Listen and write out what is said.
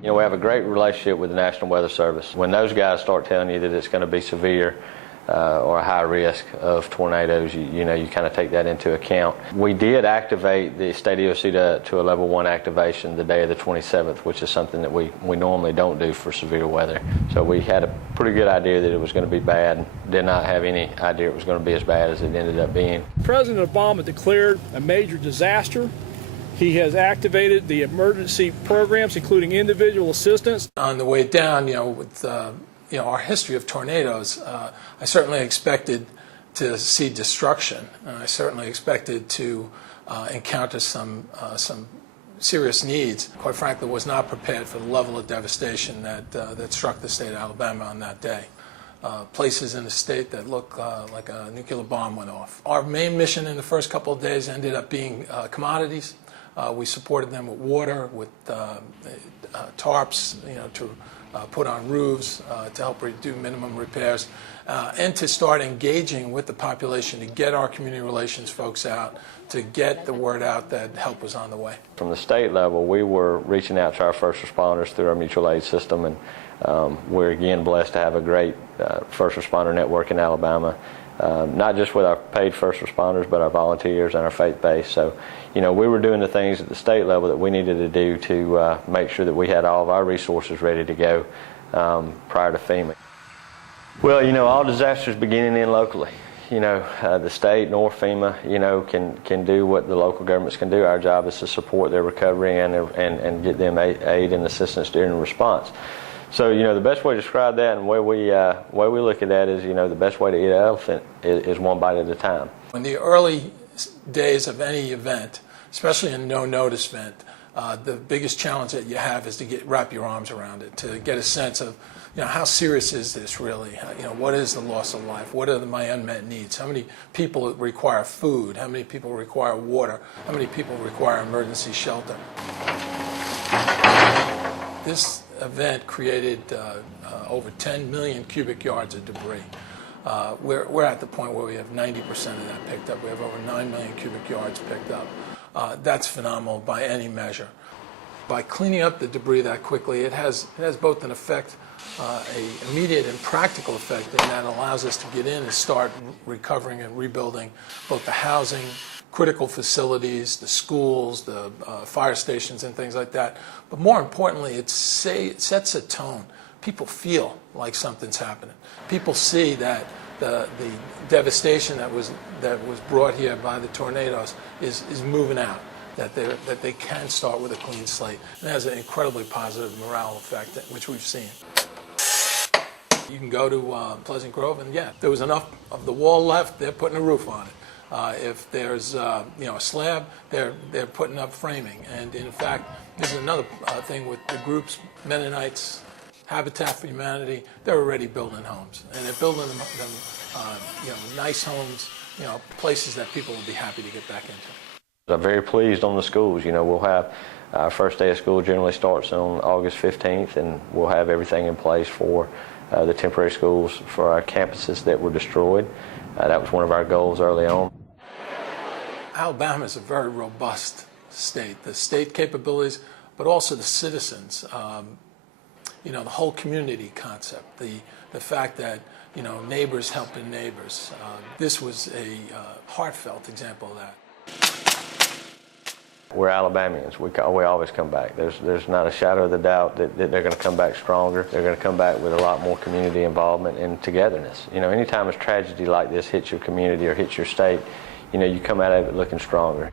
You know, we have a great relationship with the National Weather Service. When those guys start telling you that it's going to be severe or a high risk of tornadoes, you know, you kind of take that into account. We did activate the state EOC to a level 1 activation the day of the 27th, which is something that we normally don't do for severe weather. So we had a pretty good idea that it was going to be bad. Did not have any idea it was going to be as bad as it ended up being. President Obama declared a major disaster. He has activated the emergency programs, including individual assistance. On the way down, you know, with our history of tornadoes, I certainly expected to see destruction. I certainly expected to encounter some serious needs. Quite frankly, was not prepared for the level of devastation that struck the state of Alabama on that day. Places in the state that look like a nuclear bomb went off. Our main mission in the first couple of days ended up being commodities. We supported them with water, with tarps, you know, to put on roofs, to help do minimum repairs, and to start engaging with the population to get our community relations folks out, to get the word out that help was on the way. From the state level, we were reaching out to our first responders through our mutual aid system, and we're again blessed to have a great first responder network in Alabama. Not just with our paid first responders, but our volunteers and our faith base. So, you know, we were doing the things at the state level that we needed to do to make sure that we had all of our resources ready to go prior to FEMA. Well, you know, all disasters begin and end locally. You know, the state nor FEMA, you know, can do what the local governments can do. Our job is to support their recovery and get them aid and assistance during the response. So, you know, the best way to describe that and the way we look at that is, you know, the best way to eat an elephant is one bite at a time. In the early days of any event, especially a no-notice event, the biggest challenge that you have is to wrap your arms around it, to get a sense of, you know, how serious is this really? You know, what is the loss of life? What are my unmet needs? How many people require food? How many people require water? How many people require emergency shelter? This event created over 10 million cubic yards of debris. We're at the point where we have 90% of that picked up. We have over 9 million cubic yards picked up. That's phenomenal by any measure. By cleaning up the debris that quickly, it has both an effect, an immediate and practical effect, and that allows us to get in and start recovering and rebuilding both the housing, critical facilities, the schools, the fire stations and things like that. But more importantly, it sets a tone. People feel like something's happening. People see that the devastation that was brought here by the tornadoes is moving out, that they can start with a clean slate. And it has an incredibly positive morale effect, which we've seen. You can go to Pleasant Grove, and yeah, there was enough of the wall left, they're putting a roof on it. If there's a slab, they're putting up framing. And in fact, there's another thing with the groups, Mennonites, Habitat for Humanity. They're already building homes, and they're building them nice homes, places that people will be happy to get back into. I'm very pleased on the schools. You know, we'll have our first day of school generally starts on August 15th, and we'll have everything in place for the temporary schools for our campuses that were destroyed. That was one of our goals early on. Alabama is a very robust state. The state capabilities, but also the citizens. The whole community concept. The fact that neighbors helping neighbors. This was a heartfelt example of that. We're Alabamians. We always come back. There's not a shadow of the doubt that they're going to come back stronger. They're going to come back with a lot more community involvement and togetherness. Anytime a tragedy like this hits your community or hits your state, you come out of it looking stronger.